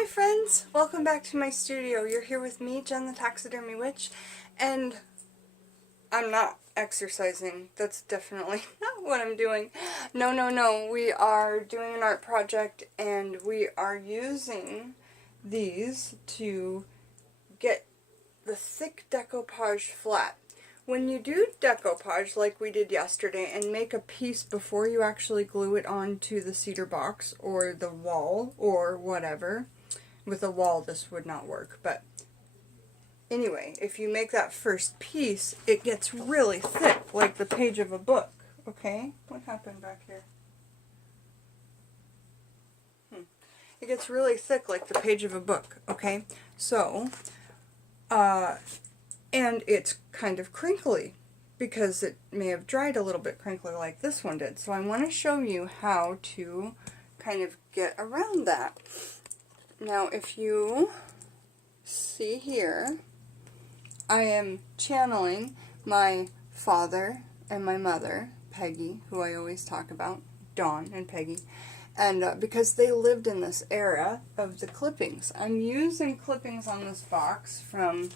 Hi friends! Welcome back to my studio. You're here with me, Jen the Taxidermy Witch, and I'm not exercising. That's definitely not what I'm doing. No. We are doing an art project and we are using these to get the thick decoupage flat. When you do decoupage like we did yesterday and make a piece before you actually glue it onto the cedar box or the wall or whatever, with a wall this would not work, but anyway, if you make that first piece, it gets really thick, like the page of a book, okay? What happened back here? It gets really thick like the page of a book, okay? So, and it's kind of crinkly because it may have dried a little bit crinkly like this one did. So I want to show you how to kind of get around that. Now if you see here, I am channeling my father and my mother, Peggy, who I always talk about, Dawn and Peggy, and because they lived in this era of the clippings. I'm using clippings on this box from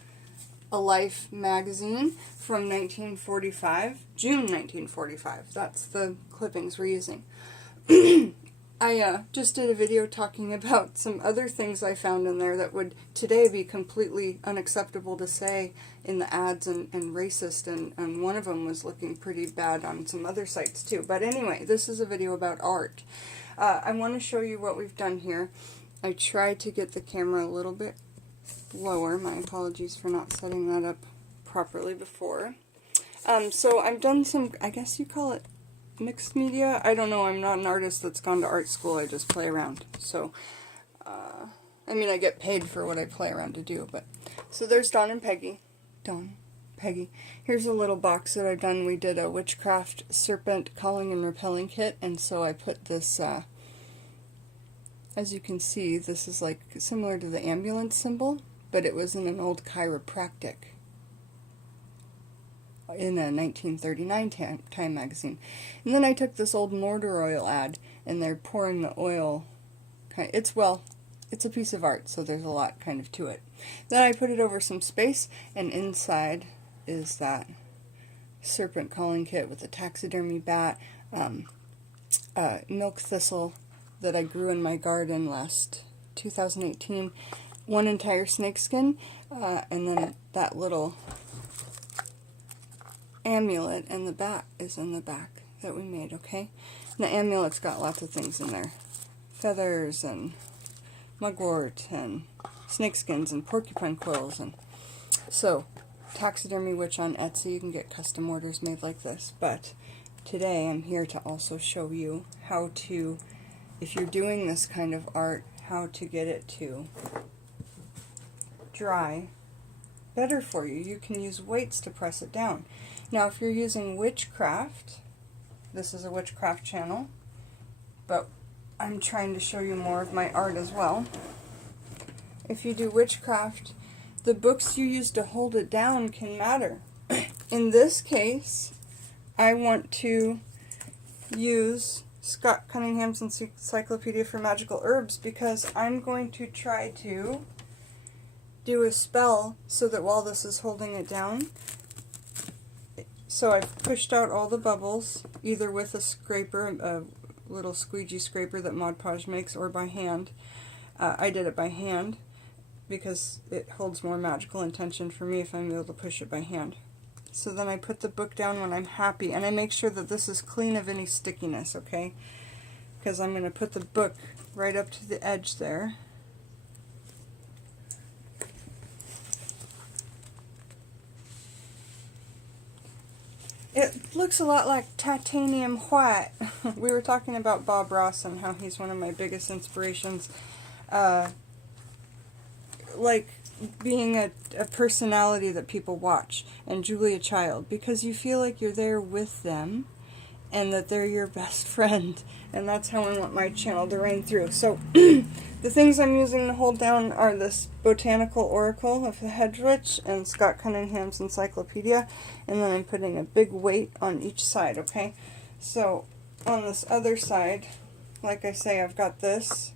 a Life magazine from 1945, June 1945. That's the clippings we're using. I just did a video talking about some other things I found in there that would today be completely unacceptable to say in the ads and racist, and one of them was looking pretty bad on some other sites too. But anyway, this is a video about art. I want to show you what we've done here. I tried to get the camera a little bit lower. My apologies for not setting that up properly before. So I've done some, I guess you call it mixed media. I don't know, I'm not an artist that's gone to art school, I just play around. So, I mean, I get paid for what I play around to do, but. So there's Dawn and Peggy. Dawn, Peggy. Here's a little box that I've done. We did a witchcraft serpent calling and repelling kit, and so I put this, as you can see, this is like similar to the ambulance symbol, but it was in an old chiropractic in a 1939 Time magazine. And then I took this old mortar oil ad, and they're pouring the oil. It's a piece of art, so there's a lot kind of to it. Then I put it over some space, and inside is that serpent calling kit with a taxidermy bat, milk thistle that I grew in my garden last 2018, one entire snakeskin, and then that little amulet, and the bat is in the back that we made, okay? And the amulet's got lots of things in there. Feathers and mugwort and snakeskins and porcupine quills. And so, Taxidermy Witch on Etsy, you can get custom orders made like this. But today I'm here to also show you how to, if you're doing this kind of art, how to get it to dry better for you. You can use weights to press it down. Now if you're using witchcraft, this is a witchcraft channel, but I'm trying to show you more of my art as well. If you do witchcraft, the books you use to hold it down can matter. In this case, I want to use Scott Cunningham's Encyclopedia for Magical Herbs because I'm going to try to do a spell so that while this is holding it down, so I've pushed out all the bubbles, either with a scraper, a little squeegee scraper that Mod Podge makes, or by hand. I did it by hand because it holds more magical intention for me if I'm able to push it by hand. So then I put the book down when I'm happy, and I make sure that this is clean of any stickiness, okay? Because I'm going to put the book right up to the edge there. It looks a lot like titanium white. We were talking about Bob Ross and how he's one of my biggest inspirations. Like being a personality that people watch, and Julia Child, because you feel like you're there with them and that they're your best friend, and that's how I want my channel to reign through. So the things I'm using to hold down are this Botanical Oracle of the Hedge Witch and Scott Cunningham's Encyclopedia, and then I'm putting a big weight on each side, okay? So on this other side, like I say, I've got this,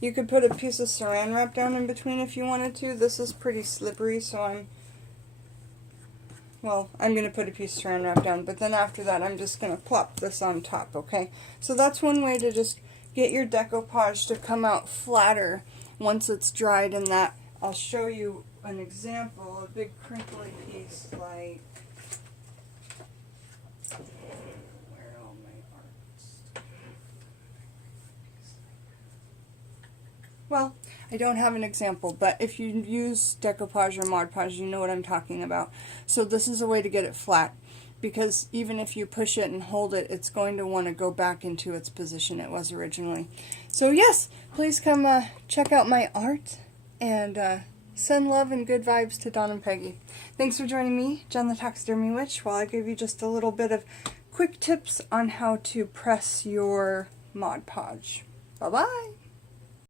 You could put a piece of saran wrap down in between if you wanted to. This is pretty slippery, so I'm going to put a piece of saran wrap down, but then after that I'm just going to plop this on top, okay? So that's one way to just get your decoupage to come out flatter once it's dried, and that I'll show you an example, a big crinkly piece like, where are all my arts? Well, I don't have an example, but if you use Decoupage or Mod Podge, you know what I'm talking about. So this is a way to get it flat, because even if you push it and hold it, it's going to want to go back into its position it was originally. So yes, please come check out my art, and send love and good vibes to Don and Peggy. Thanks for joining me, Jen the Taxidermy Witch, while I gave you just a little bit of quick tips on how to press your Mod Podge. Bye-bye!